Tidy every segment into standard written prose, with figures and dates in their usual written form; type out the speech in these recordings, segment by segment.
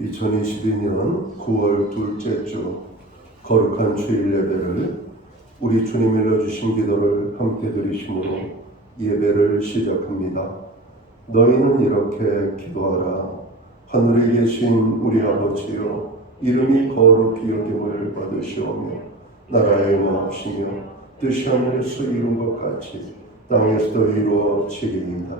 2022년 9월 둘째 주 거룩한 주일 예배를 우리 주님이 일러주신 기도를 함께 드리심으로 예배를 시작합니다. 너희는 이렇게 기도하라. 하늘에 계신 우리 아버지여, 이름이 거룩히 여김을 받으시오며 나라의 마옵시며 뜻이 하늘에서 이룬 것 같이 땅에서도 이루어지리이다.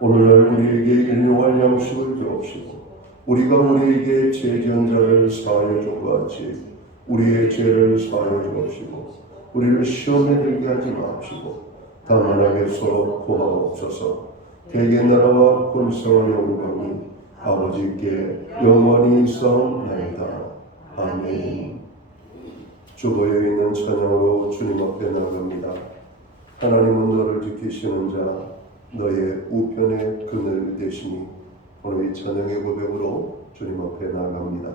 오늘날 우리에게 일용할 양식을 주옵시고 우리가 우리에게 죄 지은 자를 사하여 준 것 같이 우리의 죄를 사하여 주옵시고 우리를 시험에 들게 하지 마옵시고 다만 악에서 구하옵소서. 대개 나라와 권세와 영광이 아버지께 영원히 있사옵나이다. 아멘. 주보에 있는 찬양으로 주님 앞에 나갑니다. 하나님은 너를 지키시는 자, 너의 우편의 그늘 되시니. 오늘 이 찬양의 고백으로 주님 앞에 나아갑니다.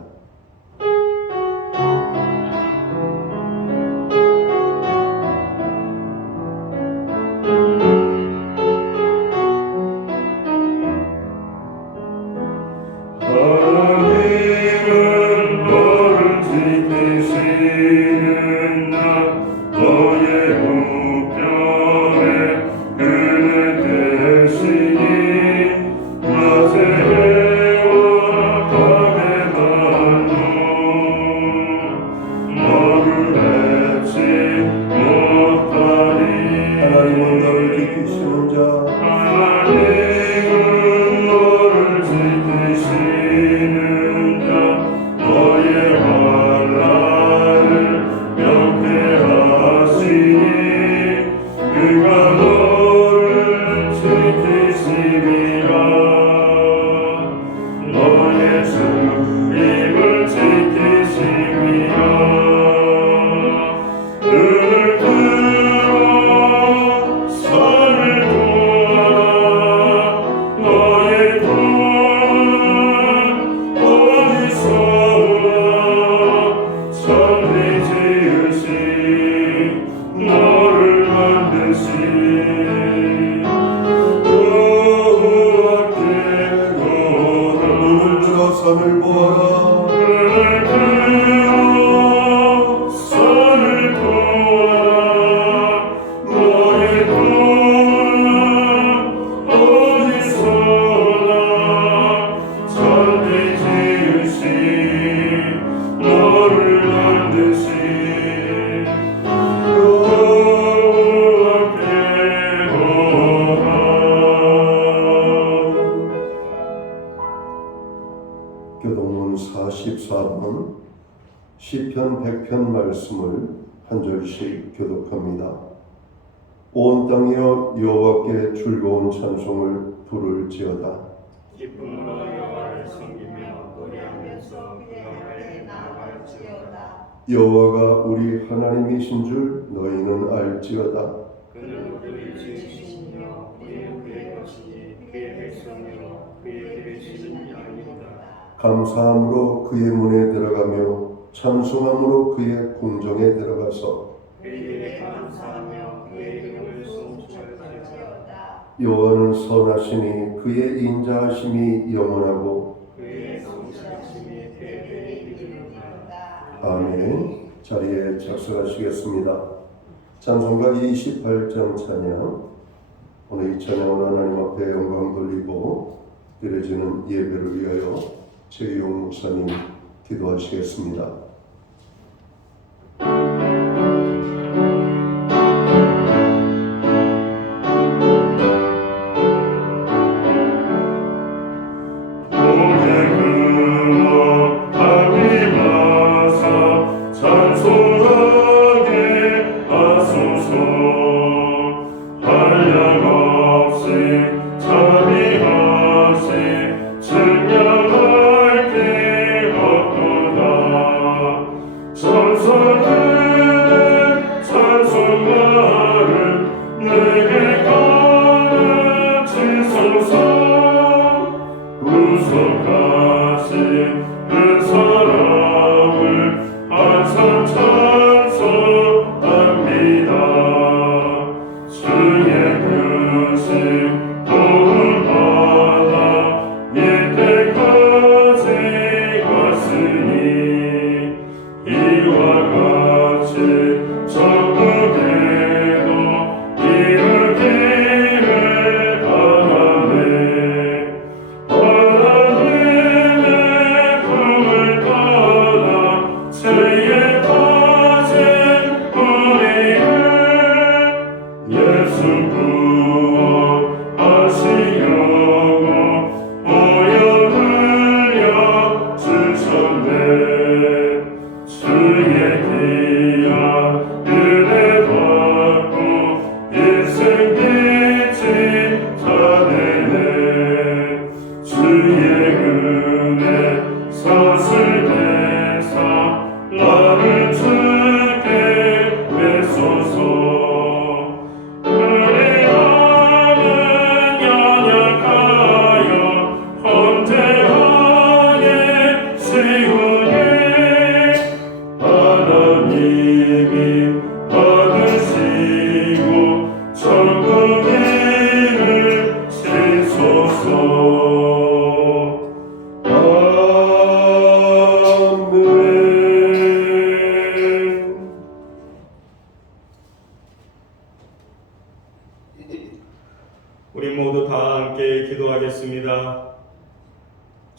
교동문 44번 시편 100편 말씀을 한 절씩 교독합니다. 온 땅이여 여호와께 즐거운 찬송을 부를지어다. 기쁨으로 여호와를 섬기며 노래하면서 그의 앞에 나아갈지어다. 여호와가 우리 하나님이신 줄 너희는 알지어다. 그는 우리를 지으시며 우리는 그의 것이니 그의 백성이요 그의 기르시는 양이로다. 감사함으로 그의 문에 들어가며 찬송함으로 그의 궁정에 들어가서 그의 일에 감사하며 그의 이름을 송축할지어다. 여호와는 선하시니 그의 인자하심이 영원하고 그의 성실하심이 대대에 이르리로다. 아멘. 자리에 착석하시겠습니다. 찬송가 28장 찬양. 오늘 이 찬양은 하나님 앞에 영광 돌리고 드려지는 예배를 위하여 최희용 목사님 기도하시겠습니다. 찬양할 게 없도다.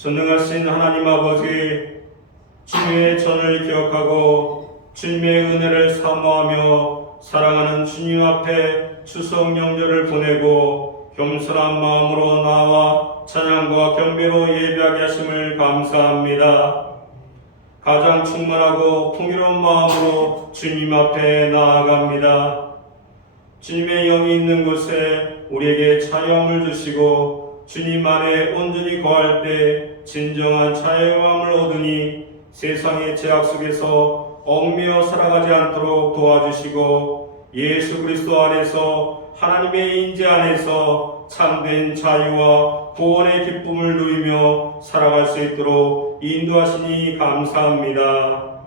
전능하신 하나님 아버지, 주님의 전을 기억하고 주님의 은혜를 사모하며 사랑하는 주님 앞에 추석 명절을 보내고 겸손한 마음으로 나와 찬양과 경배로 예배하게 하심을 감사합니다. 가장 충만하고 풍요로운 마음으로 주님 앞에 나아갑니다. 주님의 영이 있는 곳에 우리에게 자유함을 주시고 주님 안에 온전히 거할 때 진정한 자유함을 얻으니 세상의 제약 속에서 얽매여 살아가지 않도록 도와주시고 예수 그리스도 안에서 하나님의 인재 안에서 참된 자유와 구원의 기쁨을 누리며 살아갈 수 있도록 인도하시니 감사합니다.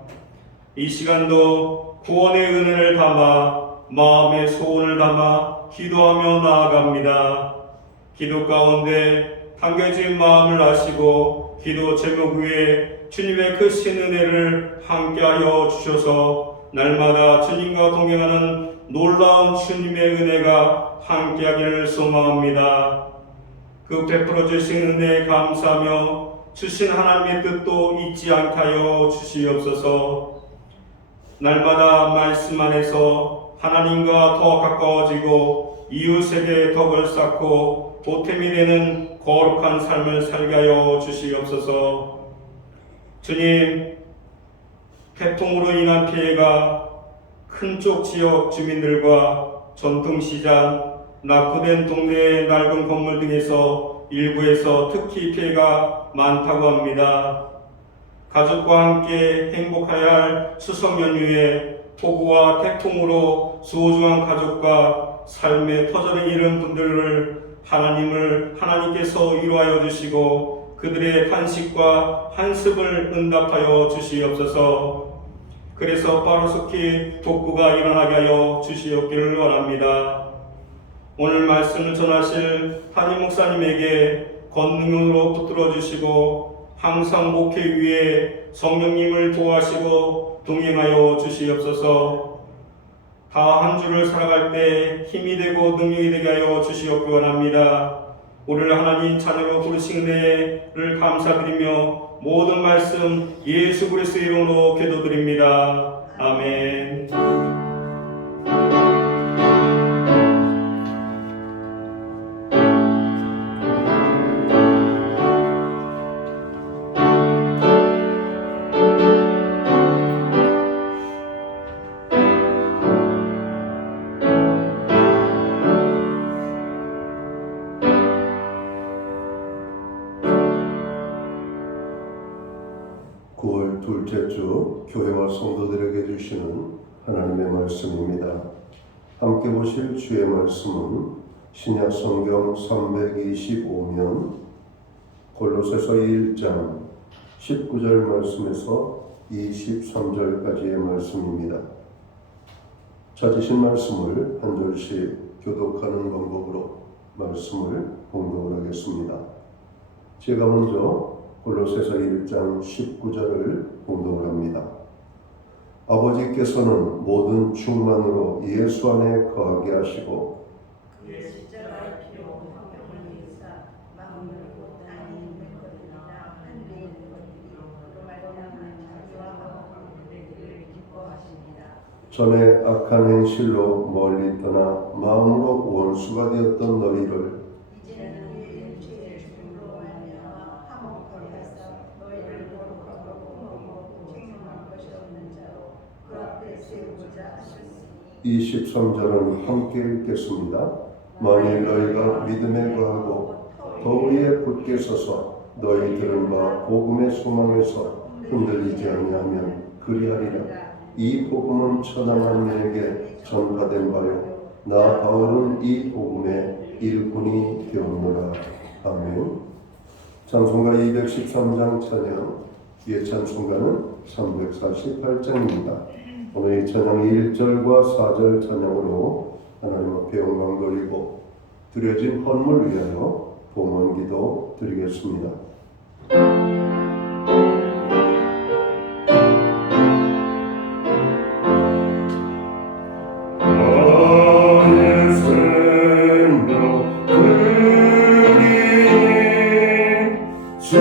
이 시간도 구원의 은혜를 담아 마음의 소원을 담아 기도하며 나아갑니다. 기도 가운데 당겨진 마음을 아시고 기도 제목 위에 주님의 크신 은혜를 함께하여 주셔서 날마다 주님과 동행하는 놀라운 주님의 은혜가 함께하기를 소망합니다. 그 베풀어 주신 은혜에 감사하며 주신 하나님의 뜻도 잊지 않게 하여 주시옵소서. 날마다 말씀 안에서 하나님과 더 가까워지고 이웃에게 덕을 쌓고 보탬이 되는 거룩한 삶을 살게 하여 주시옵소서. 주님, 태풍으로 인한 피해가 큰 쪽 지역 주민들과 전통시장, 낙후된 동네의 낡은 건물 등에서 일부에서 특히 피해가 많다고 합니다. 가족과 함께 행복해야 할 추석 연휴에 폭우와 태풍으로 소중한 가족과 삶의 터전을 잃은 분들을 하나님께서 위로하여 주시고 그들의 탄식과 한습을 응답하여 주시옵소서. 그래서 빠르속히 복구가 일어나게 하여 주시옵기를 원합니다. 오늘 말씀을 전하실 담임 목사님에게 권능으로 붙들어 주시고 항상 목회 위에 성령님을 도와시고 동행하여 주시옵소서. 다 한 주를 살아갈 때 힘이 되고 능력이 되게 하여 주시옵기 원합니다. 우리를 하나님 자녀로 부르신 은혜를 감사드리며 모든 말씀 예수 그리스도의 이름으로 기도드립니다. 아멘. 둘째 주 교회와 성도들에게 주시는 하나님의 말씀입니다. 함께 보실 주의 말씀은 신약 성경 325면 골로새서 1장 19절 말씀에서 23절까지의 말씀입니다. 찾으신 말씀을 한 절씩 교독하는 방법으로 말씀을 봉독을 하겠습니다. 제가 먼저 골로새서 1장 19절을 봉독을 합니다. 아버지께서는 모든 충만으로 예수 안에 거하게 하시고 그의 십자가의 피로 화평을 이루사 마음을 곧 안에 있는 것들이나 하늘에 있는 것들이 말하는 자기와 화목한 그들을 기뻐하십니다. 전에 악한 행실로 멀리 떠나 마음으로 원수가 되었던 너희를 이제는 그의 육체의 죽음으로 말미암아 화목하게 하사 너희를 거룩하고 공의롭고 책임할 것이 없는 자로 그 앞에 세우고자 하셨으니 23절은 함께 읽겠습니다. 만일 너희가 믿음에 거하고 더위에 굳게 서서 너희 들은 바 복음의 소망에서 흔들리지 아니하면 그리하리라. 이 복음은 처당한 내게 전파된 바요 나 바울은 이 복음의 일꾼이 되었노라. 아멘. 찬송가 213장 찬양, 예 찬송가는 348장입니다. 오늘 이 찬양 1절과 4절 찬양으로 하나님 앞에 영광 돌리고 드려진 헌물 위하여 봉헌 기도 드리겠습니다. 주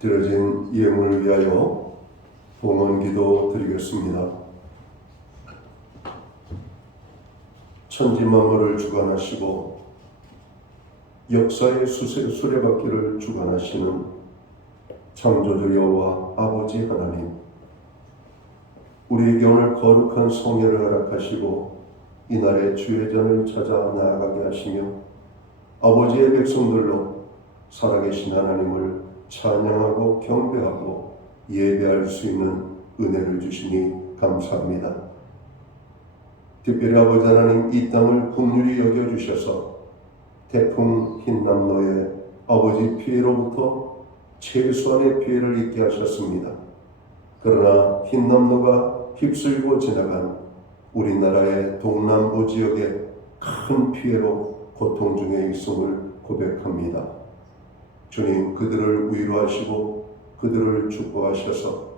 드려진 예물을 위하여 봉헌기도 드리겠습니다. 천지만물을 주관하시고 역사의 수레바퀴를 주관하시는 창조주 여호와 아버지 하나님, 우리에게 오늘 거룩한 성회를 허락하시고 이날의 주의 전을 찾아 나아가게 하시며 아버지의 백성들로 살아계신 하나님을 찬양하고 경배하고 예배할 수 있는 은혜를 주시니 감사합니다. 특별히 아버지 하나님, 이 땅을 긍휼히 여겨주셔서 태풍 흰남노의 아버지 피해로부터 최소한의 피해를 입게 하셨습니다. 그러나 흰남노가 휩쓸고 지나간 우리나라의 동남부 지역에 큰 피해로 고통 중에 있음을 고백합니다. 주님, 그들을 위로하시고 그들을 축복하셔서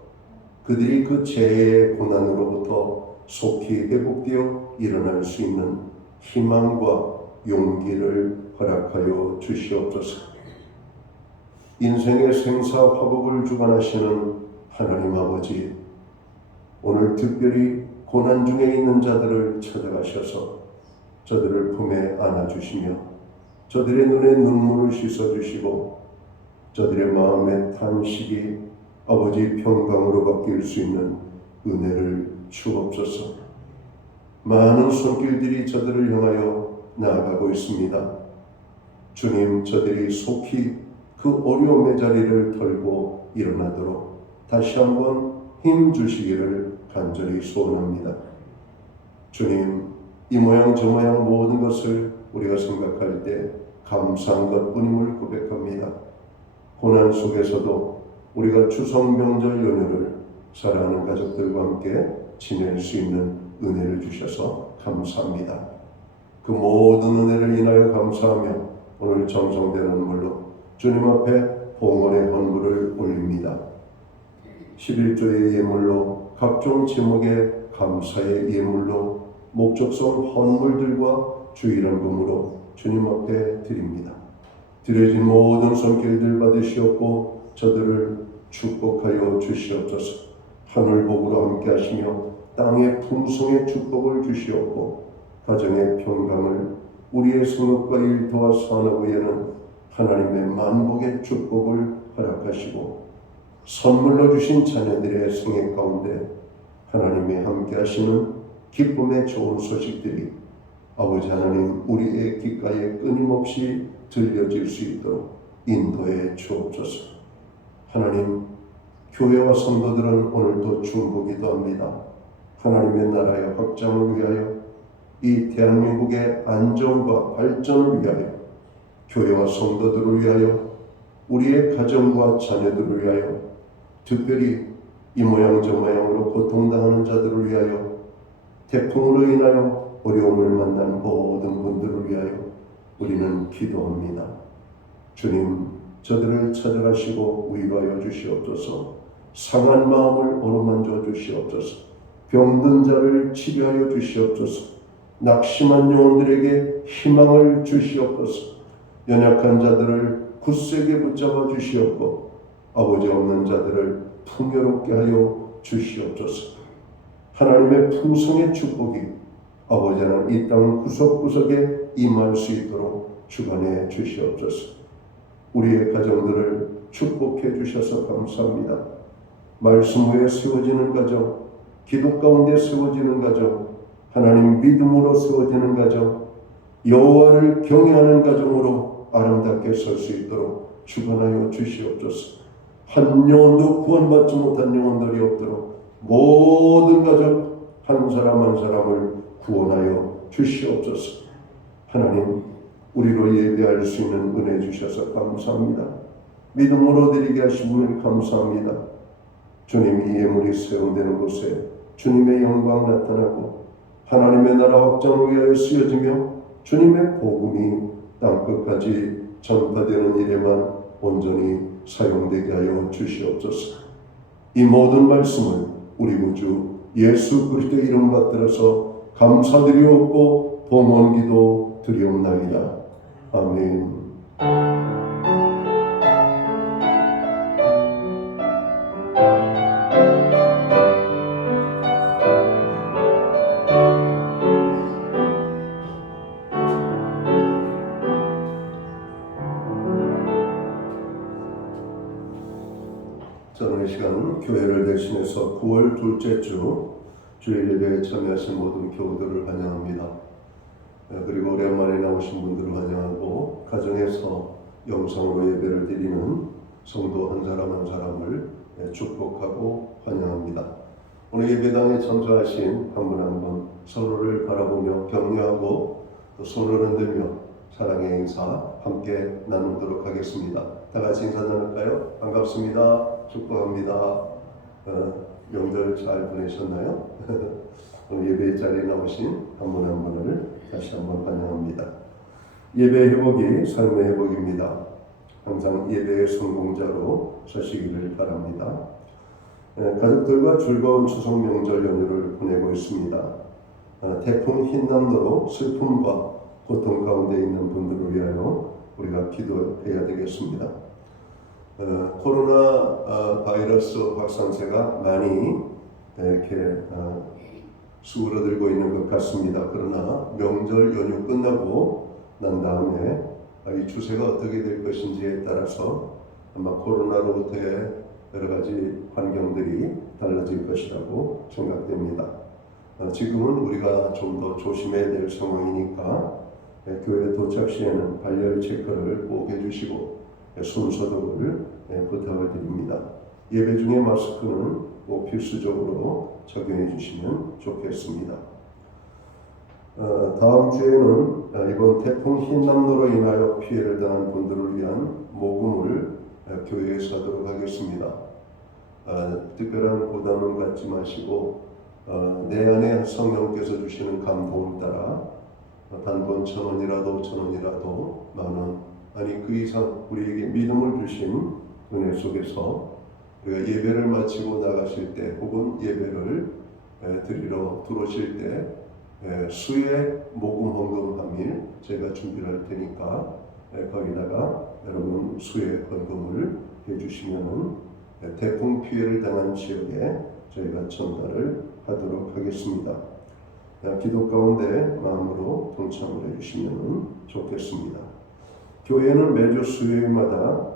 그들이 그 재해의 고난으로부터 속히 회복되어 일어날 수 있는 희망과 용기를 허락하여 주시옵소서. 인생의 생사화복을 주관하시는 하나님 아버지, 오늘 특별히 고난 중에 있는 자들을 찾아가셔서 저들을 품에 안아주시며 저들의 눈에 눈물을 씻어주시고 저들의 마음의 탄식이 아버지 평강으로 바뀔 수 있는 은혜를 주옵소서. 많은 손길들이 저들을 향하여 나아가고 있습니다. 주님, 저들이 속히 그 어려움의 자리를 털고 일어나도록 다시 한번 힘 주시기를 간절히 소원합니다. 주님, 이 모양 저 모양 모든 것을 우리가 생각할 때 감사한 것뿐임을 고백합니다. 고난 속에서도 우리가 추석 명절 연휴를 사랑하는 가족들과 함께 지낼 수 있는 은혜를 주셔서 감사합니다. 그 모든 은혜를 인하여 감사하며 오늘 정성된 헌물로 주님 앞에 봉헌의 헌물을 올립니다. 11조의 예물로 각종 제목의 감사의 예물로 목적성 헌물들과 주일헌금으로 주님 앞에 드립니다. 드려진 모든 손길들 받으시옵고 저들을 축복하여 주시옵소서. 하늘 복으로 함께 하시며 땅의 풍성의 축복을 주시옵고 가정의 평강을, 우리의 생업과 일터와 산업에는 하나님의 만복의 축복을 허락하시고 선물로 주신 자녀들의 생애 가운데 하나님이 함께 하시는 기쁨의 좋은 소식들이 아버지 하나님, 우리의 귓가에 끊임없이 들려질 수 있도록 인도해 주옵소서. 하나님, 교회와 성도들은 오늘도 중보기도 합니다. 하나님의 나라의 확장을 위하여, 이 대한민국의 안정과 발전을 위하여, 교회와 성도들을 위하여, 우리의 가정과 자녀들을 위하여, 특별히 이 모양 저 모양으로 고통당하는 자들을 위하여, 태풍으로 인하여 어려움을 만난 모든 분들을 위하여 우리는 기도합니다. 주님, 저들을 찾아가시고 위로하여 주시옵소서. 상한 마음을 어루만져 주시옵소서. 병든 자를 치료하여 주시옵소서. 낙심한 영혼들에게 희망을 주시옵소서. 연약한 자들을 굳세게 붙잡아 주시옵고 아버지 없는 자들을 풍요롭게 하여 주시옵소서. 하나님의 풍성의 축복이 아버지 하나님 이 땅 구석구석에 임할 수 있도록 주관해 주시옵소서. 우리의 가정들을 축복해 주셔서 감사합니다. 말씀 위에 세워지는 가정, 기도 가운데 세워지는 가정, 하나님 믿음으로 세워지는 가정, 여호와를 경외하는 가정으로 아름답게 설 수 있도록 주관하여 주시옵소서. 한 영혼도 구원받지 못한 영혼들이 없도록 모든 가정 한 사람 한 사람을 구원하여 주시옵소서. 하나님, 우리로 예배할 수 있는 은혜 주셔서 감사합니다. 믿음으로 드리게 하심을 감사합니다. 주님이 예물이 세움되는 곳에 주님의 영광 나타나고 하나님의 나라 확장을 위하여 쓰여지며 주님의 복음이 땅끝까지 전파되는 일에만 온전히 사용되게 하여 주시옵소서. 이 모든 말씀을 우리 구주 예수 그리스도의 이름 받들어서 감사드리옵고 봉헌기도 드리옵나이다. 아멘. 저는 이 시간 교회를 대신해서 9월 둘째 주 주일 예배에 참여하신 모든 교우들을 환영합니다. 그리고 오랜만에 나오신 분들을 환영하고 가정에서 영상으로 예배를 드리는 성도 한 사람 한 사람을 축복하고 환영합니다. 오늘 예배당에 참석하신 한 분 한 분 서로를 바라보며 격려하고 또 손을 흔들며 사랑의 인사 함께 나누도록 하겠습니다. 다 같이 인사 나눌까요? 반갑습니다. 축복합니다. 명절 잘 보내셨나요? 오늘 예배 자리에 나오신 한 분 한 분을 다시 한번 환영합니다. 예배 회복이 삶의 회복입니다. 항상 예배의 성공자로 서시기를 바랍니다. 가족들과 즐거운 추석 명절 연휴를 보내고 있습니다. 태풍 흰남노로 슬픔과 고통 가운데 있는 분들을 위하여 우리가 기도해야 되겠습니다. 코로나 바이러스 확산세가 많이 이렇게 수그러들고 있는 것 같습니다. 그러나 명절 연휴 끝나고 난 다음에 이 추세가 어떻게 될 것인지에 따라서 아마 코로나로부터의 여러 가지 환경들이 달라질 것이라고 생각됩니다. 지금은 우리가 좀 더 조심해야 될 상황이니까 교회 도착 시에는 발열 체크를 꼭 해주시고 손소독을 부탁을 드립니다. 예배 중에 마스크는 꼭 필수적으로 착용해 주시면 좋겠습니다. 다음 주에는 이번 태풍 흰남노로 인하여 피해를 당한 분들을 위한 모금을 교회에서 하도록 하겠습니다. 특별한 부담은 갖지 마시고 내 안에 성령께서 주시는 감동을 따라 단돈 1,000원이라도 1,000원이라도 만원 아니 그 이상 우리에게 믿음을 주신 은혜 속에서 우리가 예배를 마치고 나가실 때 혹은 예배를 드리러 들어오실 때 수의 모금 헌금함일 제가 준비를 할 테니까 거기다가 여러분 수의 헌금을 해주시면은 태풍 피해를 당한 지역에 저희가 전달을 하도록 하겠습니다. 기도 가운데 마음으로 동참을 해주시면 좋겠습니다. 교회는 매주 수요일마다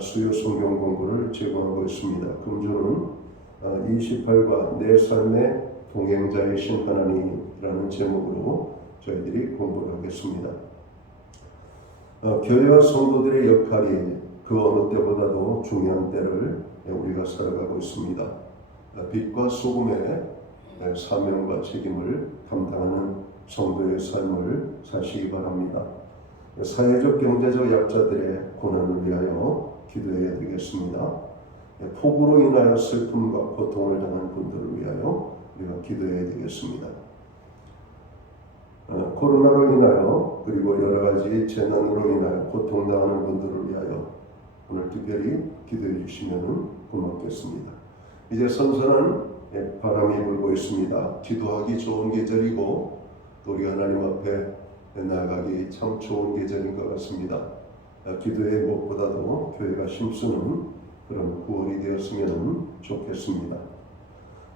수요 성경 공부를 제공하고 있습니다. 금주는 28과 내 삶의 동행자이신 하나님이라는 제목으로 저희들이 공부를 하겠습니다. 교회와 성도들의 역할이 그 어느 때보다도 중요한 때를 우리가 살아가고 있습니다. 빛과 소금의 사명과 책임을 감당하는 성도의 삶을 사시기 바랍니다. 사회적 경제적 약자들의 고난을 위하여 기도해야 되겠습니다. 폭우로 인하여 슬픔과 고통을 당한 분들을 위하여 우리가 기도해야 되겠습니다. 코로나로 인하여 그리고 여러 가지 재난으로 인하여 고통당하는 분들을 위하여 오늘 특별히 기도해 주시면 고맙겠습니다. 이제 선선한 바람이 불고 있습니다. 기도하기 좋은 계절이고 또 우리 하나님 앞에 나아가기 참 좋은 계절인 것 같습니다. 기도의 무엇보다도 교회가 힘쓰는 그런 9월이 되었으면 좋겠습니다.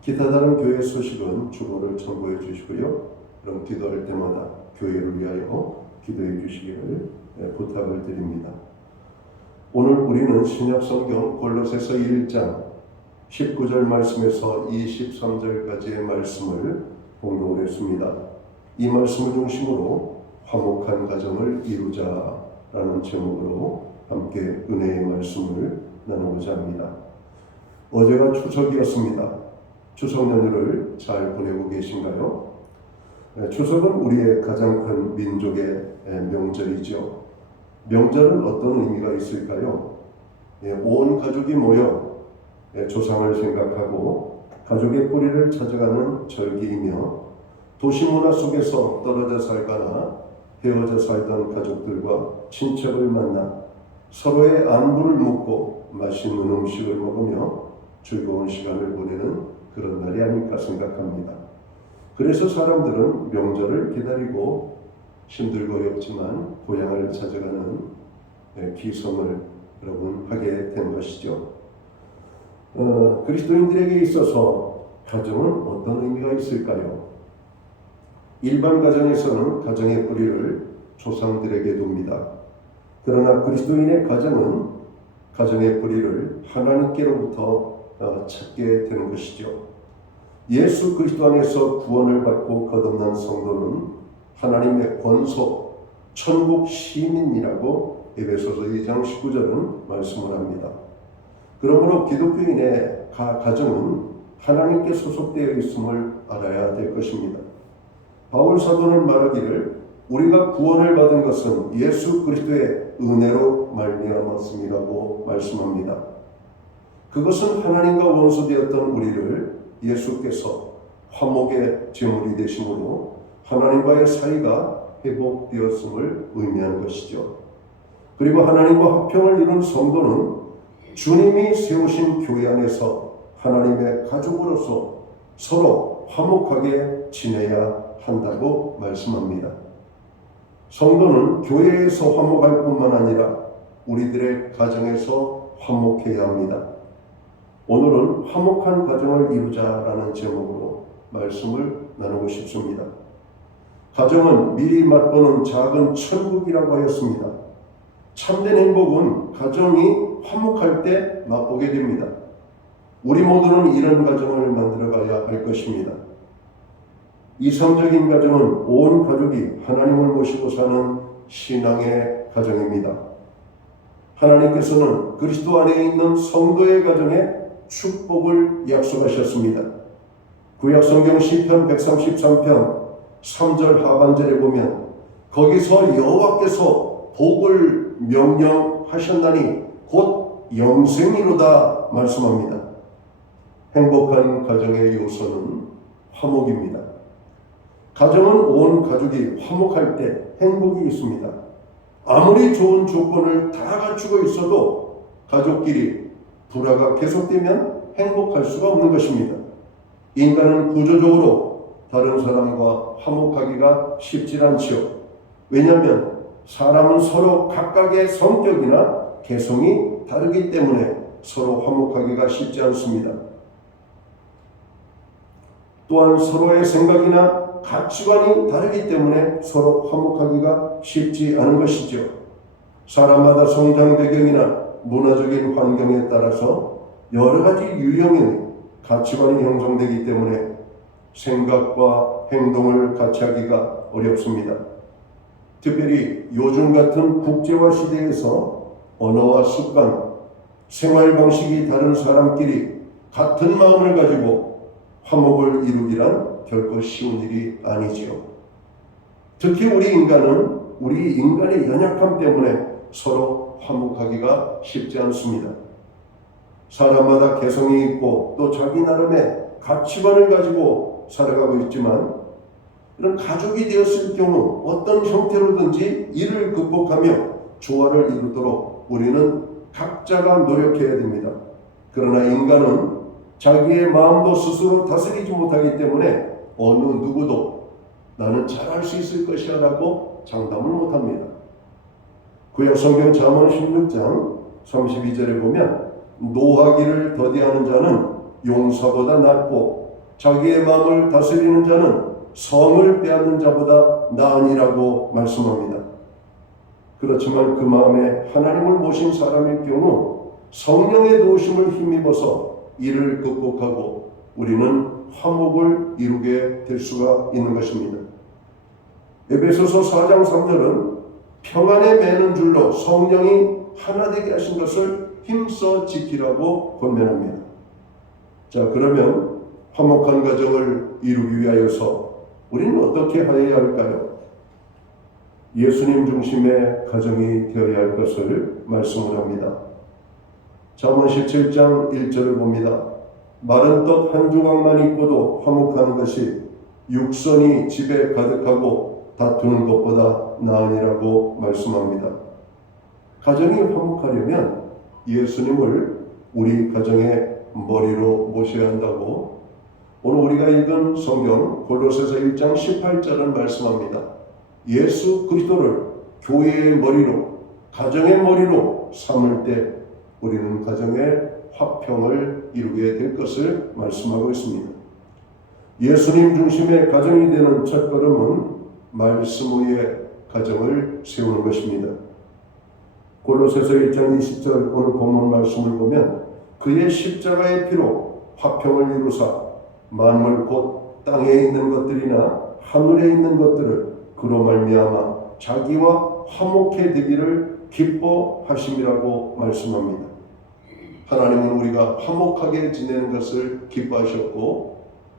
기타 다른 교회 소식은 주보를 첨부해 주시고요. 그럼 기도할 때마다 교회를 위하여 기도해 주시기를 부탁을 드립니다. 오늘 우리는 신약성경 골로새서 1장 19절 말씀에서 23절까지의 말씀을 공독을 했습니다. 이 말씀을 중심으로 화목한 가정을 이루자라는 제목으로 함께 은혜의 말씀을 나누고자 합니다. 어제가 추석이었습니다. 추석 연휴를 잘 보내고 계신가요? 추석은 우리의 가장 큰 민족의 명절이죠. 명절은 어떤 의미가 있을까요? 온 가족이 모여 조상을 생각하고 가족의 뿌리를 찾아가는 절기이며 도시 문화 속에서 떨어져 살거나 헤어져 살던 가족들과 친척을 만나 서로의 안부를 묻고 맛있는 음식을 먹으며 즐거운 시간을 보내는 그런 날이 아닐까 생각합니다. 그래서 사람들은 명절을 기다리고 힘들고 어렵지만 고향을 찾아가는 기성을 여러분 하게 된 것이죠. 그리스도인들에게 있어서 가정은 어떤 의미가 있을까요? 일반 가정에서는 가정의 뿌리를 조상들에게 둡니다. 그러나 그리스도인의 가정은 가정의 뿌리를 하나님께로부터 찾게 되는 것이죠. 예수 그리스도 안에서 구원을 받고 거듭난 성도는 하나님의 권소, 천국 시민이라고 에베소서 2장 19절은 말씀을 합니다. 그러므로 기독교인의 가정은 하나님께 소속되어 있음을 알아야 될 것입니다. 바울 사도는 말하기를 우리가 구원을 받은 것은 예수 그리스도의 은혜로 말미암았음이라고 말씀합니다. 그것은 하나님과 원수되었던 우리를 예수께서 화목의 제물이 되심으로 하나님과의 사이가 회복되었음을 의미하는 것이죠. 그리고 하나님과 화평을 이룬 성도는 주님이 세우신 교회 안에서 하나님의 가족으로서 서로 화목하게 지내야 한다고 말씀합니다. 성도는 교회에서 화목할 뿐만 아니라 우리들의 가정에서 화목해야 합니다. 오늘은 화목한 가정을 이루자라는 제목으로 말씀을 나누고 싶습니다. 가정은 미리 맛보는 작은 천국이라고 하였습니다. 참된 행복은 가정이 화목할 때 맛보게 됩니다. 우리 모두는 이런 가정을 만들어가야 할 것입니다. 이성적인 가정은 온 가족이 하나님을 모시고 사는 신앙의 가정입니다. 하나님께서는 그리스도 안에 있는 성도의 가정에 축복을 약속하셨습니다. 구약성경 시편 133편 3절 하반절에 보면 거기서 여호와께서 복을 명령하셨나니 곧 영생이로다 말씀합니다. 행복한 가정의 요소는 화목입니다. 가정은 온 가족이 화목할 때 행복이 있습니다. 아무리 좋은 조건을 다 갖추고 있어도 가족끼리 불화가 계속되면 행복할 수가 없는 것입니다. 인간은 구조적으로 다른 사람과 화목하기가 쉽지 않지요. 왜냐하면 사람은 서로 각각의 성격이나 개성이 다르기 때문에 서로 화목하기가 쉽지 않습니다. 또한 서로의 생각이나 가치관이 다르기 때문에 서로 화목하기가 쉽지 않은 것이죠. 사람마다 성장 배경이나 문화적인 환경에 따라서 여러 가지 유형의 가치관이 형성되기 때문에 생각과 행동을 같이 하기가 어렵습니다. 특별히 요즘 같은 국제화 시대에서 언어와 습관, 생활 방식이 다른 사람끼리 같은 마음을 가지고 화목을 이루기란 결코 쉬운 일이 아니지요. 특히 우리 인간의 연약함 때문에 서로 화목하기가 쉽지 않습니다. 사람마다 개성이 있고 또 자기 나름의 가치관을 가지고 살아가고 있지만 이런 가족이 되었을 경우 어떤 형태로든지 이를 극복하며 조화를 이루도록 우리는 각자가 노력해야 됩니다. 그러나 인간은 자기의 마음도 스스로 다스리지 못하기 때문에 어느 누구도 나는 잘할 수 있을 것이야 라고 장담을 못합니다. 구약성경 잠언 16장 32절에 보면 노하기를 더디하는 자는 용사보다 낫고 자기의 마음을 다스리는 자는 성을 빼앗는 자보다 나으니라고 말씀합니다. 그렇지만 그 마음에 하나님을 모신 사람일 경우 성령의 도우심을 힘입어서 이를 극복하고 우리는 화목을 이루게 될 수가 있는 것입니다. 에베소서 4장 3절은 평안에 매는 줄로 성령이 하나 되게 하신 것을 힘써 지키라고 권면합니다. 자, 그러면 화목한 가정을 이루기 위하여서 우리는 어떻게 하여야 할까요? 예수님 중심의 가정이 되어야 할 것을 말씀을 합니다. 잠언 17장 1절을 봅니다. 마른 떡 한 조각만 있고도 화목하는 것이 육선이 집에 가득하고 다투는 것보다 나으니라고 말씀합니다. 가정이 화목하려면 예수님을 우리 가정의 머리로 모셔야 한다고 오늘 우리가 읽은 성경 골로새서 1장 18절은 말씀합니다. 예수 그리스도를 교회의 머리로, 가정의 머리로 삼을 때 우리는 가정의 화평을 이루게 될 것을 말씀하고 있습니다. 예수님 중심의 가정이 되는 첫걸음은 말씀 위에 가정을 세우는 것입니다. 골로새서 1장 20절 오늘 본문 말씀을 보면 그의 십자가의 피로 화평을 이루사 만물 곧 땅에 있는 것들이나 하늘에 있는 것들을 그로 말미암아 자기와 화목해 되기를 기뻐하심이라고 말씀합니다. 하나님은 우리가 화목하게 지내는 것을 기뻐하셨고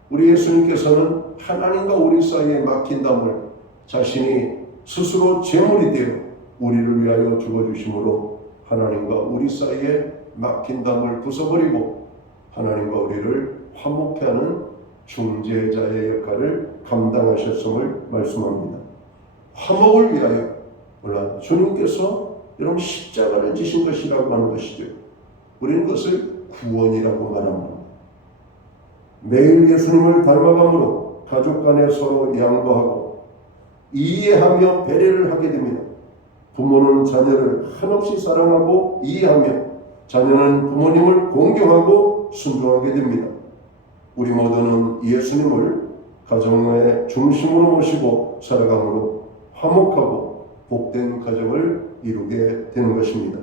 우리 예수님께서는 하나님과 우리 사이에 막힌 담을 자신이 스스로 제물이 되어 우리를 위하여 죽어주심으로 하나님과 우리 사이에 막힌 담을 부숴버리고 하나님과 우리를 화목케 하는 중재자의 역할을 감당하셨음을 말씀합니다. 화목을 위하여 물론 주님께서 여러분 십자가를 지신 것이라고 하는 것이죠. 우리는 그것을 구원이라고 말합니다. 매일 예수님을 닮아감으로 가족 간에 서로 양보하고 이해하며 배려를 하게 됩니다. 부모는 자녀를 한없이 사랑하고 이해하며 자녀는 부모님을 공경하고 순종하게 됩니다. 우리 모두는 예수님을 가정의 중심으로 모시고 살아감으로 화목하고 복된 가정을 이루게 되는 것입니다.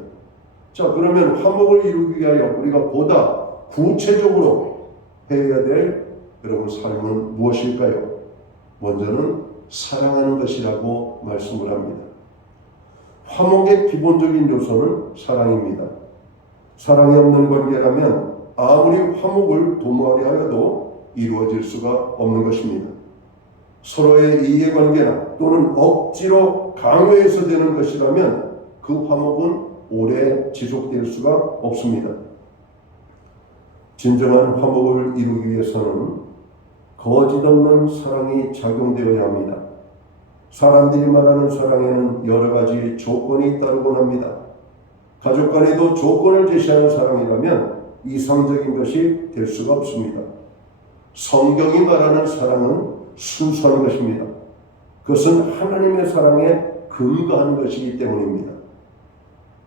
자, 그러면 화목을 이루기 위하여 우리가 보다 구체적으로 해야 될 여러분 삶은 무엇일까요? 먼저는 사랑하는 것이라고 말씀을 합니다. 화목의 기본적인 요소는 사랑입니다. 사랑이 없는 관계라면 아무리 화목을 도모하려 하여도 이루어질 수가 없는 것입니다. 서로의 이해관계나 또는 억지로 강요해서 되는 것이라면 그 화목은 오래 지속될 수가 없습니다. 진정한 화목을 이루기 위해서는 거짓 없는 사랑이 작용되어야 합니다. 사람들이 말하는 사랑에는 여러 가지 조건이 따르곤 합니다. 가족 간에도 조건을 제시하는 사랑이라면 이상적인 것이 될 수가 없습니다. 성경이 말하는 사랑은 순수한 것입니다. 그것은 하나님의 사랑에 근거하는 것이기 때문입니다.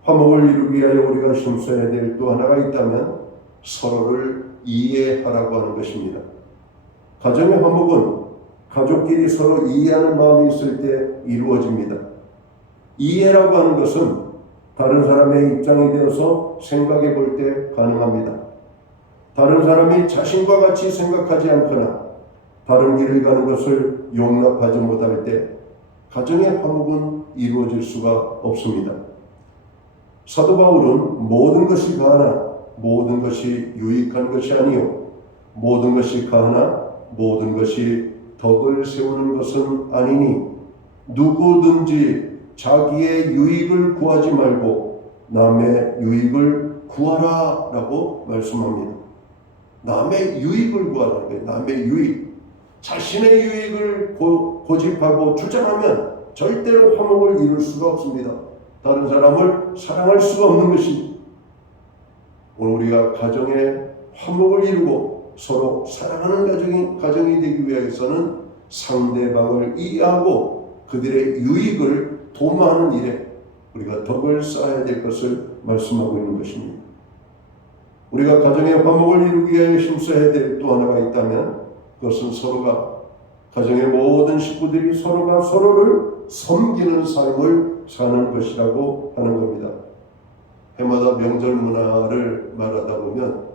화목을 이루기 위하여 우리가 힘써야 될 또 하나가 있다면 서로를 이해하라고 하는 것입니다. 가정의 화목은 가족끼리 서로 이해하는 마음이 있을 때 이루어집니다. 이해라고 하는 것은 다른 사람의 입장이 되어서 생각해 볼 때 가능합니다. 다른 사람이 자신과 같이 생각하지 않거나 다른 길을 가는 것을 용납하지 못할 때 가정의 화목은 이루어질 수가 없습니다. 사도 바울은 모든 것이 가하나 모든 것이 유익한 것이 아니요 모든 것이 가하나 모든 것이 덕을 세우는 것은 아니니 누구든지 자기의 유익을 구하지 말고 남의 유익을 구하라 라고 말씀합니다. 남의 유익을 구하라는 거예요. 남의 유익. 자신의 유익을 고집하고 주장하면 절대로 화목을 이룰 수가 없습니다. 다른 사람을 사랑할 수가 없는 것입니다. 오늘 우리가 가정의 화목을 이루고 서로 사랑하는 가정이 되기 위해서는 상대방을 이해하고 그들의 유익을 도모하는 일에 우리가 덕을 쌓아야 될 것을 말씀하고 있는 것입니다. 우리가 가정의 화목을 이루기 위해 힘써야 될 또 하나가 있다면 그것은 서로가 가정의 모든 식구들이 서로가 서로를 섬기는 삶을 사는 것이라고 하는 겁니다. 해마다 명절 문화를 말하다 보면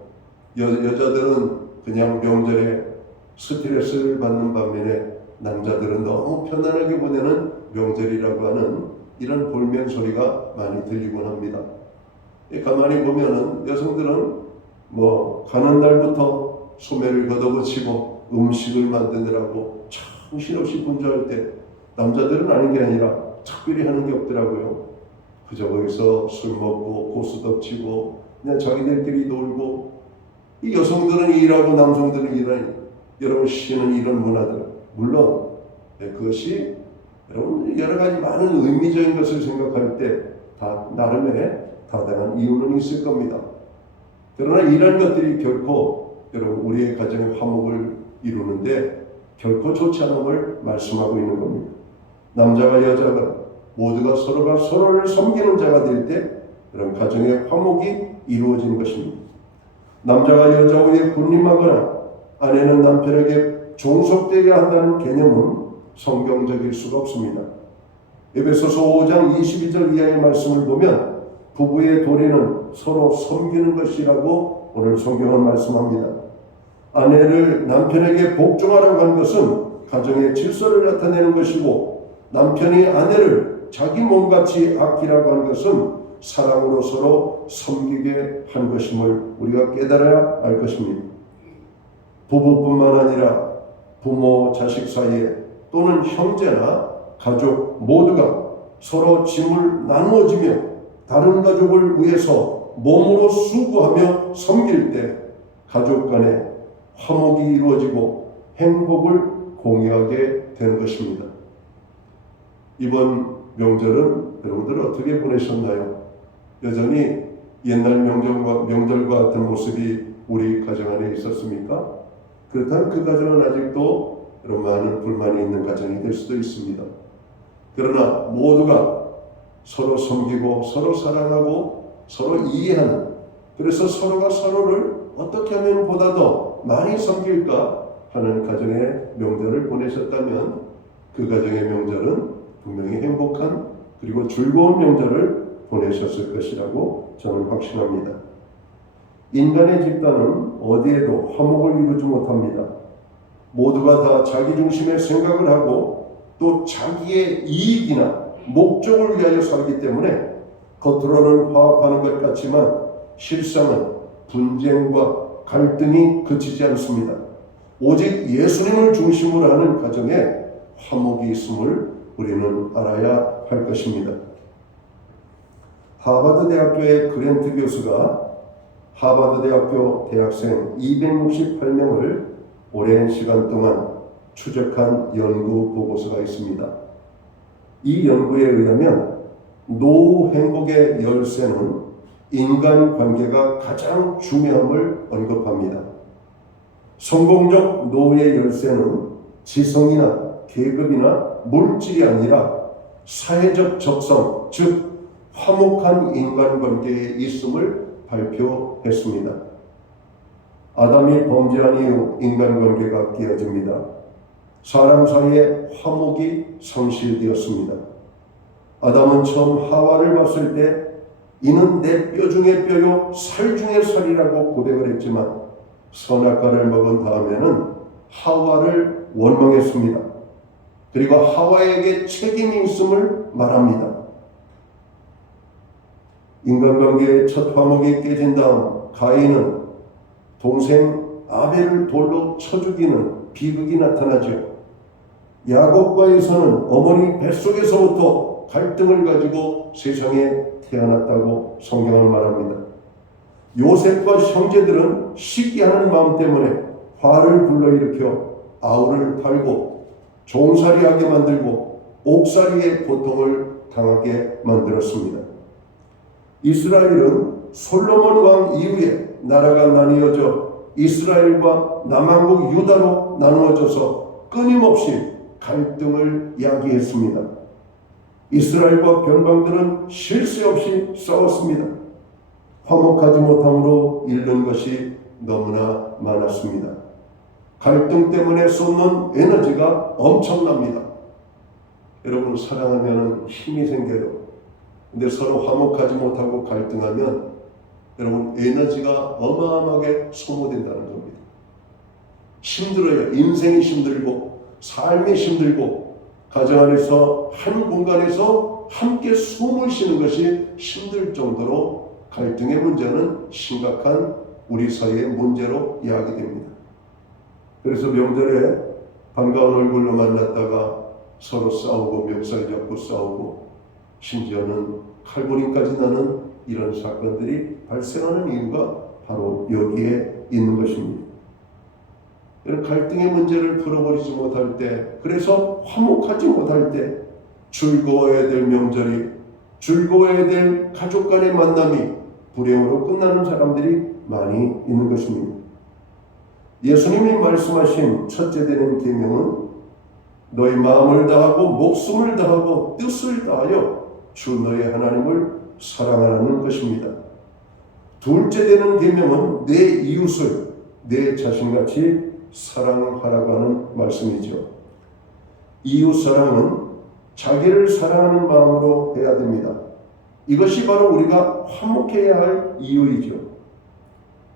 여자들은 그냥 명절에 스트레스를 받는 반면에 남자들은 너무 편안하게 보내는 명절이라고 하는 이런 볼멘 소리가 많이 들리곤 합니다. 가만히 보면은 여성들은 가는 날부터 소매를 걷어붙이고 음식을 만드느라고 정신없이 분주할 때 남자들은 아닌 게 아니라 특별히 하는 게 없더라고요. 그저 거기서 술 먹고 고수 덮치고 그냥 자기들끼리 놀고 이 여성들은 일하고 남성들은 일하는 여러분 쉬는 이런 문화들 물론 그것이 여러분 여러 가지 많은 의미적인 것을 생각할 때 다 나름의 타당한 이유는 있을 겁니다. 그러나 이런 것들이 결코 여러분 우리의 가정의 화목을 이루는데 결코 좋지 않음을 말씀하고 있는 겁니다. 남자와 여자가 모두가 서로가 서로를 섬기는 자가 될 때 그런 가정의 화목이 이루어진 것입니다. 남자가 여자에게 군림하거나 아내는 남편에게 종속되게 한다는 개념은 성경적일 수가 없습니다. 에베소서 5장 22절 이하의 말씀을 보면 부부의 도리는 서로 섬기는 것이라고 오늘 성경은 말씀합니다. 아내를 남편에게 복종하라고 하는 것은 가정의 질서를 나타내는 것이고, 남편이 아내를 자기 몸같이 아끼라고 하는 것은 사랑으로 서로 섬기게 한 것임을 우리가 깨달아야 할 것입니다. 부부뿐만 아니라 부모, 자식 사이에 또는 형제나 가족 모두가 서로 짐을 나누어지며 다른 가족을 위해서 몸으로 수고하며 섬길 때 가족 간에 화목이 이루어지고 행복을 공유하게 되는 것입니다. 이번 명절은 여러분들 어떻게 보내셨나요? 여전히 옛날 명절과 같은 모습이 우리 가정 안에 있었습니까? 그렇다면 그 가정은 아직도 많은 불만이 있는 가정이 될 수도 있습니다. 그러나 모두가 서로 섬기고 서로 사랑하고 서로 이해하는, 그래서 서로가 서로를 어떻게 하면 보다 더 많이 섬길까 하는 가정의 명절을 보내셨다면 그 가정의 명절은 분명히 행복한 그리고 즐거운 명절을 보내셨을 것이라고 저는 확신합니다. 인간의 집단은 어디에도 화목을 이루지 못합니다. 모두가 다 자기 중심의 생각을 하고 또 자기의 이익이나 목적을 위하여 살기 때문에 겉으로는 화합하는 것 같지만 실상은 분쟁과 갈등이 그치지 않습니다. 오직 예수님을 중심으로 하는 가정에 화목이 있음을 우리는 알아야 할 것입니다. 하버드 대학교의 그랜트 교수가 하버드 대학교 대학생 268명을 오랜 시간 동안 추적한 연구 보고서가 있습니다. 이 연구에 의하면 노후 행복의 열쇠는 인간관계가 가장 중요함을 언급합니다. 성공적 노후의 열쇠는 지성이나 계급이나 물질이 아니라 사회적 적성, 즉 화목한 인간관계에 있음을 발표했습니다. 아담이 범죄한 이후 인간관계가 깨어집니다. 사람 사이에 화목이 상실되었습니다. 아담은 처음 하와를 봤을 때 이는 내 뼈 중에 뼈요 살 중에 살이라고 고백을 했지만 선악과를 먹은 다음에는 하와를 원망했습니다. 그리고 하와에게 책임이 있음을 말합니다. 인간관계의 첫 화목이 깨진 다음 가인은 동생 아벨을 돌로 쳐 죽이는 비극이 나타나죠. 야곱과에서는 어머니 뱃속에서부터 갈등을 가지고 세상에 태어났다고 성경은 말합니다. 요셉과 형제들은 시기하는 마음 때문에 화를 불러일으켜 아우를 팔고 종살이하게 만들고 옥살이의 고통을 당하게 만들었습니다. 이스라엘은 솔로몬 왕 이후에 나라가 나뉘어져 이스라엘과 남한국 유다로 나누어져서 끊임없이 갈등을 야기했습니다. 이스라엘과 변방들은 쉴 새 없이 싸웠습니다. 화목하지 못함으로 잃는 것이 너무나 많았습니다. 갈등 때문에 쏟는 에너지가 엄청납니다. 여러분, 사랑하면 힘이 생겨요. 근데 서로 화목하지 못하고 갈등하면 여러분 에너지가 어마어마하게 소모된다는 겁니다. 힘들어요. 인생이 힘들고 삶이 힘들고 가정 안에서 한 공간에서 함께 숨을 쉬는 것이 힘들 정도로 갈등의 문제는 심각한 우리 사회의 문제로 야기됩니다. 그래서 명절에 반가운 얼굴로 만났다가 서로 싸우고 멱살 잡고 싸우고 심지어는 칼부림까지 나는 이런 사건들이 발생하는 이유가 바로 여기에 있는 것입니다. 이런 갈등의 문제를 풀어버리지 못할 때, 그래서 화목하지 못할 때 즐거워야 될 명절이, 즐거워야 될 가족 간의 만남이 불행으로 끝나는 사람들이 많이 있는 것입니다. 예수님이 말씀하신 첫째 되는 계명은 너희 마음을 다하고 목숨을 다하고 뜻을 다하여 주 너의 하나님을 사랑하라는 것입니다. 둘째 되는 계명은 내 이웃을 내 자신같이 사랑하라고 하는 말씀이죠. 이웃 사랑은 자기를 사랑하는 마음으로 해야 됩니다. 이것이 바로 우리가 화목해야 할 이유이죠.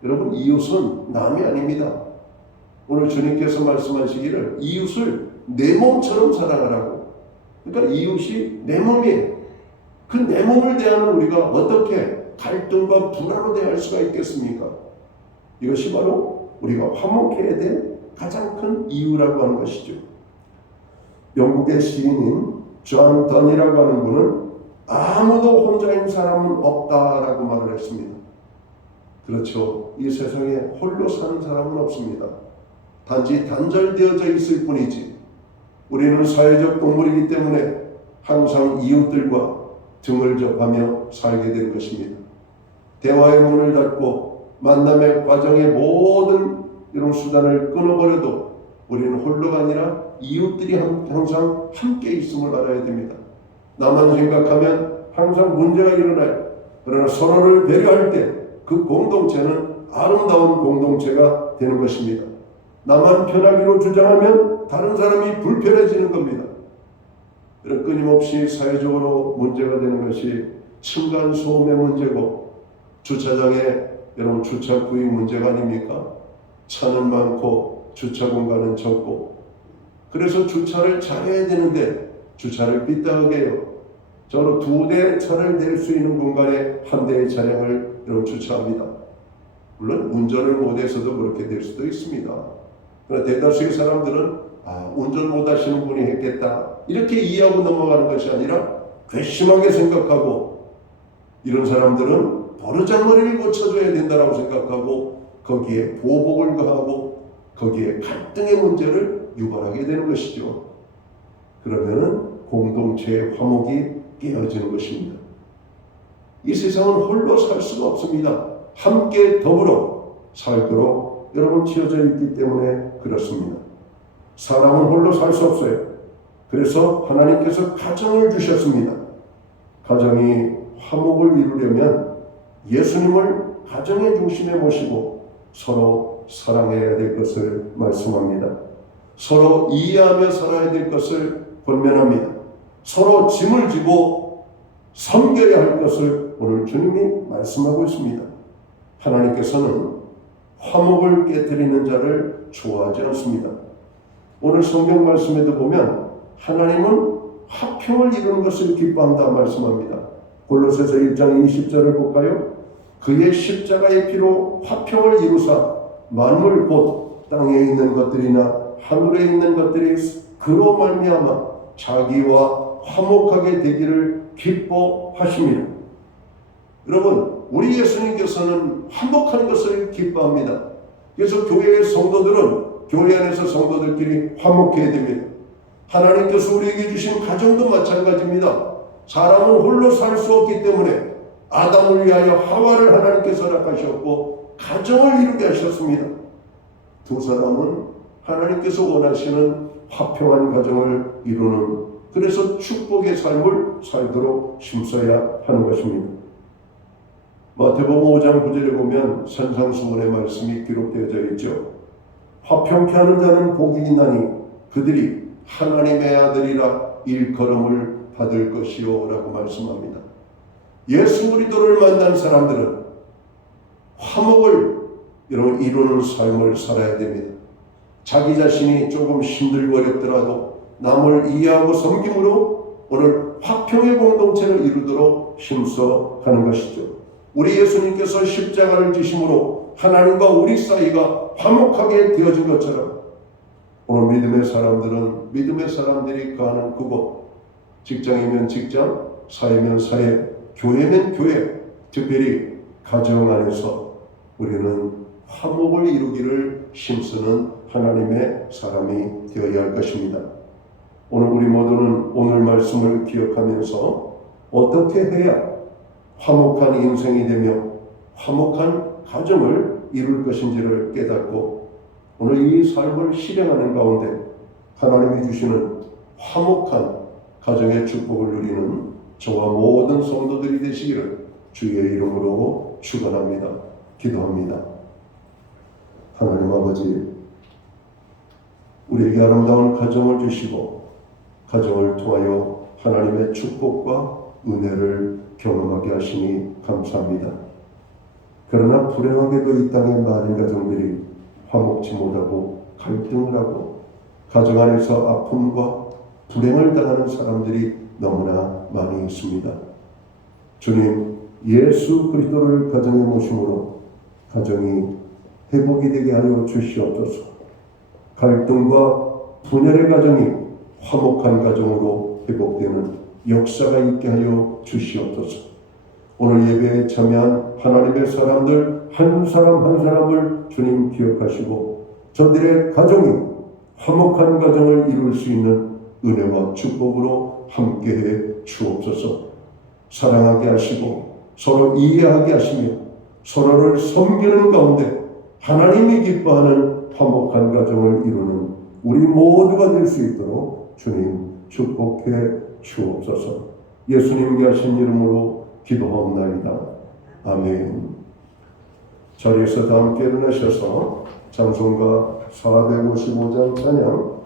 여러분, 이웃은 남이 아닙니다. 오늘 주님께서 말씀하시기를 이웃을 내 몸처럼 사랑하라고. 그러니까 이웃이 내 몸이에요. 그 내 몸을 대하는 우리가 어떻게 갈등과 불화로 대할 수가 있겠습니까? 이것이 바로 우리가 화목해야 될 가장 큰 이유라고 하는 것이죠. 영국의 시인인 존 던이라고 하는 분은 아무도 혼자인 사람은 없다라고 말을 했습니다. 그렇죠. 이 세상에 홀로 사는 사람은 없습니다. 단지 단절되어져 있을 뿐이지. 우리는 사회적 동물이기 때문에 항상 이웃들과 등을 접하며 살게 될 것입니다. 대화의 문을 닫고 만남의 과정의 모든 이런 수단을 끊어버려도 우리는 홀로가 아니라 이웃들이 항상 함께 있음을 알아야 됩니다. 나만 생각하면 항상 문제가 일어나요. 그러나 서로를 배려할 때 그 공동체는 아름다운 공동체가 되는 것입니다. 나만 편하기로 주장하면 다른 사람이 불편해지는 겁니다. 끊임없이 사회적으로 문제가 되는 것이 층간소음의 문제고 주차장에 여러분 주차 구입 문제가 아닙니까? 차는 많고 주차 공간은 적고 그래서 주차를 잘해야 되는데 주차를 삐딱하게 해요. 저로 2대 차를 댈 수 있는 공간에 1대의 차량을 여러분 주차합니다. 물론 운전을 못해서도 그렇게 될 수도 있습니다. 그러나 대다수의 사람들은 운전 못하시는 분이 했겠다 이렇게 이해하고 넘어가는 것이 아니라 괘씸하게 생각하고 이런 사람들은 버르장머리를 고쳐줘야 된다고 생각하고 거기에 보복을 가하고 거기에 갈등의 문제를 유발하게 되는 것이죠. 그러면은 공동체의 화목이 깨어지는 것입니다. 이 세상은 홀로 살 수가 없습니다. 함께 더불어 살도록 여러분 지어져 있기 때문에 그렇습니다. 사람은 홀로 살 수 없어요. 그래서 하나님께서 가정을 주셨습니다. 가정이 화목을 이루려면 예수님을 가정의 중심에 모시고 서로 사랑해야 될 것을 말씀합니다. 서로 이해하며 살아야 될 것을 권면합니다. 서로 짐을 지고 섬겨야 할 것을 오늘 주님이 말씀하고 있습니다. 하나님께서는 화목을 깨뜨리는 자를 좋아하지 않습니다. 오늘 성경 말씀에도 보면 하나님은 화평을 이루는 것을 기뻐한다 말씀합니다. 골로새서 1장 20절을 볼까요? 그의 십자가의 피로 화평을 이루사 만물 곧 땅에 있는 것들이나 하늘에 있는 것들이 그로 말미암아 자기와 화목하게 되기를 기뻐하십니다. 여러분, 우리 예수님께서는 화목하는 것을 기뻐합니다. 그래서 교회의 성도들은 교회 안에서 성도들끼리 화목해야 됩니다. 하나님께서 우리에게 주신 가정도 마찬가지입니다. 사람은 홀로 살 수 없기 때문에 아담을 위하여 하와를 하나님께서 허락하셨고 가정을 이루게 하셨습니다. 두 사람은 하나님께서 원하시는 화평한 가정을 이루는 그래서 축복의 삶을 살도록 힘써야 하는 것입니다. 마태복음 5장 9절에 보면 산상수훈의 말씀이 기록되어져 있죠. 화평케 하는 자는 복이 있나니 그들이 하나님의 아들이라 일컬음을 받을 것이요 라고 말씀합니다. 예수 그리스도를 만난 사람들은 화목을 이루는 삶을 살아야 됩니다. 자기 자신이 조금 힘들고 어렵더라도 남을 이해하고 섬김으로 오늘 화평의 공동체를 이루도록 힘써 가는 것이죠. 우리 예수님께서 십자가를 지심으로 하나님과 우리 사이가 화목하게 되어진 것처럼 오늘 믿음의 사람들은 믿음의 사람들이 가는 그곳, 직장이면 직장, 사회면 사회, 교회면 교회, 특별히 가정 안에서 우리는 화목을 이루기를 힘쓰는 하나님의 사람이 되어야 할 것입니다. 오늘 우리 모두는 오늘 말씀을 기억하면서 어떻게 해야 화목한 인생이 되며 화목한 가정을 이룰 것인지를 깨닫고 오늘 이 삶을 실행하는 가운데 하나님이 주시는 화목한 가정의 축복을 누리는 저와 모든 성도들이 되시기를 주의 이름으로 축원합니다. 기도합니다. 하나님 아버지, 우리에게 아름다운 가정을 주시고 가정을 통하여 하나님의 축복과 은혜를 경험하게 하시니 감사합니다. 그러나 불행하게도 이 땅의 많은 가정들이 화목지 못하고 갈등을 하고 가정 안에서 아픔과 불행을 당하는 사람들이 너무나 많이 있습니다. 주님, 예수 그리스도를 가정에 모심으로 가정이 회복이 되게 하여 주시옵소서. 갈등과 분열의 가정이 화목한 가정으로 회복되는 역사가 있게 하여 주시옵소서. 오늘 예배에 참여한 하나님의 사람들 한 사람 한 사람을 주님 기억하시고 저들의 가정이 화목한 가정을 이룰 수 있는 은혜와 축복으로 함께해 주옵소서. 사랑하게 하시고 서로 이해하게 하시며 서로를 섬기는 가운데 하나님이 기뻐하는 화목한 가정을 이루는 우리 모두가 될 수 있도록 주님 축복해 주옵소서. 예수님께 하신 이름으로 기도하옵나이다. 아멘. 자리에서 다 함께 일어나셔서 찬송가 455장 찬양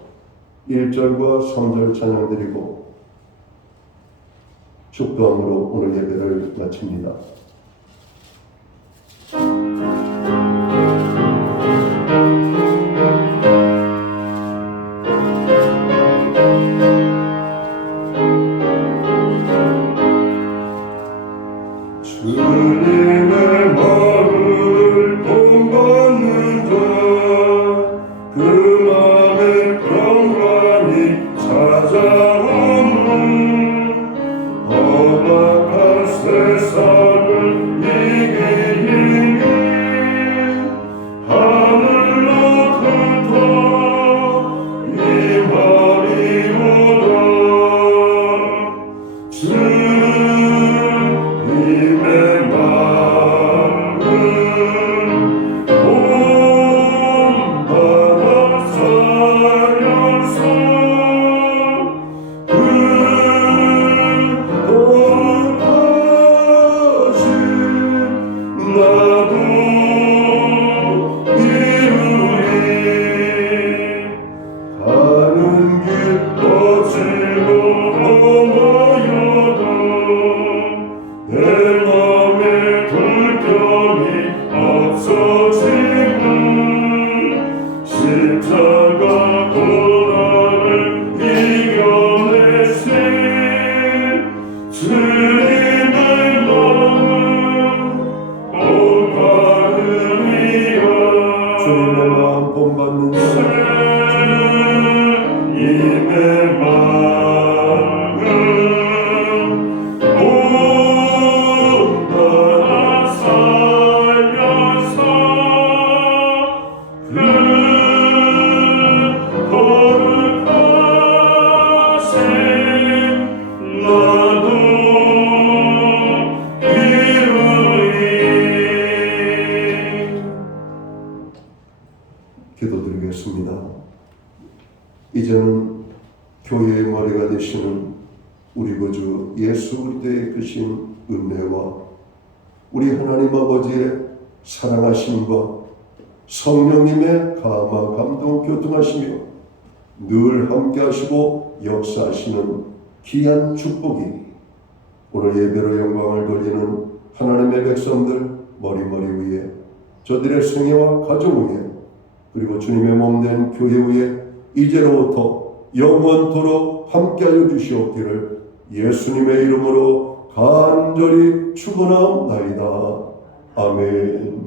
1절과 3절 찬양 드리고 축도함으로 오늘 예배를 마칩니다. 주님의 마음을 본받는 자, 그 마음에 평안이 찾아오는 험악한 세상을 이기니 하늘로 흩어 임하리로다. 주님의 마음을 본받아 살려서 그 거룩하신 나도 이루리. 가는 길 떠지고 넘어여도 내 맘에 불평이 없어지고 십자가 고난을 이겨내신 주님의 마음 본받으리라. 주님의 마음 본받는 주님의 마음을 본받아 살려서 그 거룩하신 나도 이루리. 기도드리겠습니다. 이제는 교회의 머리가 되시는 우리 구주 예수 그리스도의 크신 은혜와 우리 하나님 아버지의 사랑하심과 성령님의 감화 감동 교통하시며 늘 함께 하시고 역사하시는 귀한 축복이 오늘 예배로 영광을 돌리는 하나님의 백성들 머리머리 위에 저들의 생애와 가정 위에 그리고 주님의 몸된 교회 위에 이제로부터 영원토록 함께하여 주시옵기를 예수님의 이름으로 간절히 축원하옵나이다. 아멘.